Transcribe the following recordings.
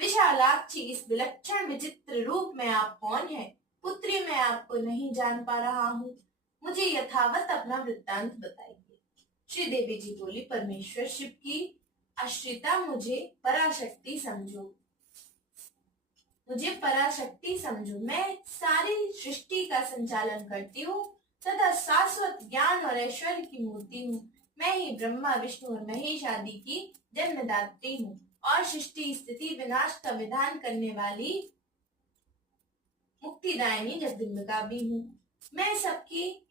विशालाक्षी, इस विलक्षण विचित्र रूप में आप कौन है? पुत्री, मैं आपको नहीं जान पा रहा हूँ। मुझे यथावत अपना वृत्तांत बताइए। श्री देवी जी बोली, परमेश्वर शिव की आश्रिता, मुझे पराशक्ति समझो। मैं सारी सृष्टि का संचालन करती हूँ तथा शाश्वत ज्ञान और ऐश्वर्य की मूर्ति हूँ। मैं ही ब्रह्मा, विष्णु और महेश आदि की जन्मदात्री हूँ और सृष्टि, स्थिति, विनाश का विधान करने वाली मुक्तिदायिनी जगदम्बिका भी हूँ। मैं सबकी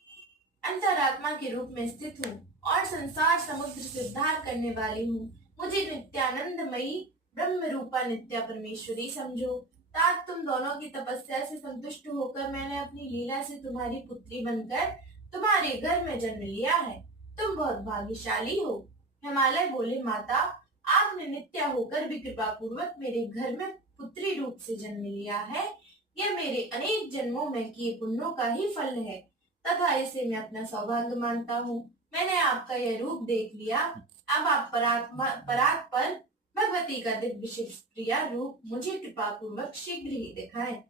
अंतरात्मा के रूप में स्थित हूँ और संसार समुद्र से उद्धार करने वाली हूँ। मुझे नित्यानंदमयी ब्रह्म रूपा नित्या परमेश्वरी समझो। तात तुम दोनों की तपस्या से संतुष्ट होकर मैंने अपनी लीला से तुम्हारी पुत्री बनकर तुम्हारे घर में जन्म लिया है। तुम बहुत भाग्यशाली हो। हिमालय बोले, माता, आपने नित्या होकर भी कृपा पूर्वक मेरे घर में पुत्री रूप से जन्म लिया है। यह मेरे अनेक जन्मों में किए पुण्यों का ही फल है तथा इसे मैं अपना सौभाग्य मानता हूँ। मैंने आपका यह रूप देख लिया। अब आप परात पर भगवती का दिव्य शिवप्रिया रूप मुझे कृपा पूर्वक शीघ्र ही दिखाएं।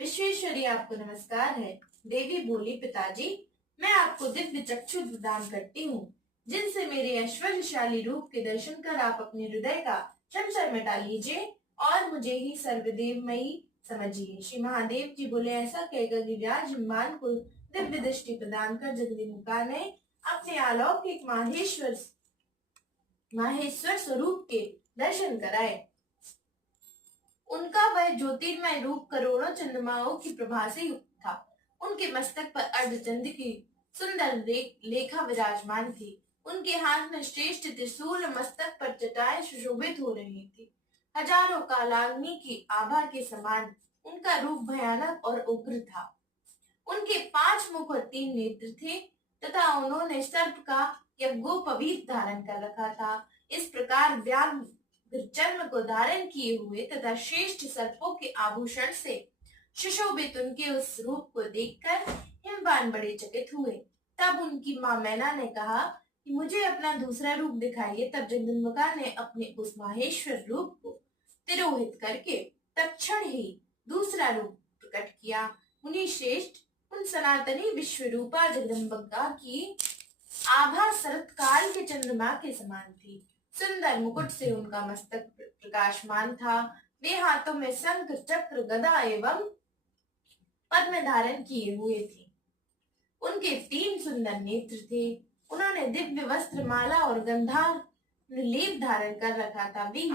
विश्वेश्वरी, आपको नमस्कार है। देवी बोली, पिताजी, मैं आपको दिव्य चक्षु प्रदान करती हूँ, जिनसे मेरे ऐश्वर्यशाली रूप के दर्शन कर आप अपने हृदय का संशय मिटा लीजिए और मुझे ही सर्वदेवमयी समझिए। श्री महादेव जी बोले, ऐसा कहकर गिरिराज को दिव्य दृष्टि प्रदान कर जगदम्बिका ने अपने अलौकिक माहेश्वर स्वरूप के दर्शन कराए। उनका वह ज्योतिर्मय रूप करोड़ों चंद्रमाओं की प्रभा से युक्त था। उनके मस्तक पर अर्धचंद्र की सुंदर लेखा विराजमान थी। उनके हाथ में श्रेष्ठ त्रिशूल, मस्तक पर जटाएं सुशोभित हो रही थी। हजारों कालाग्नि की आभा के समान उनका रूप भयानक और उग्र था। उनके 5 मुख और 3 नेत्र थे तथा उन्होंने सर्प का यज्ञोपवीत धारण कर रखा था। इस प्रकार व्याघ्र चर्म को धारण किए हुए तथा श्रेष्ठ सर्पों के आभूषण से सुशोभित उनके उस रूप को देखकर हिमवान बड़े चकित हुए। तब उनकी मां मैना ने कहा कि मुझे अपना दूसरा रूप दिखाइए। तब जगदम्बिका ने अपने उस माहेश्वर रूप को तिरोहित करके तत्क्षण ही दूसरा रूप प्रकट किया। मुनि श्रेष्ठ, उन सनातनी विश्व रूपा जगदम्बिका की आभा शरत काल के चंद्रमा के समान थी। सुंदर मुकुट से उनका मस्तक प्रकाशमान था। वे हाथों में शंख, चक्र, गदा एवं पद्म धारण किए हुए थे। उनके 3 सुंदर नेत्र थे। उन्होंने दिव्य वस्त्र, माला और गंधा लेप धारण कर रखा था। वे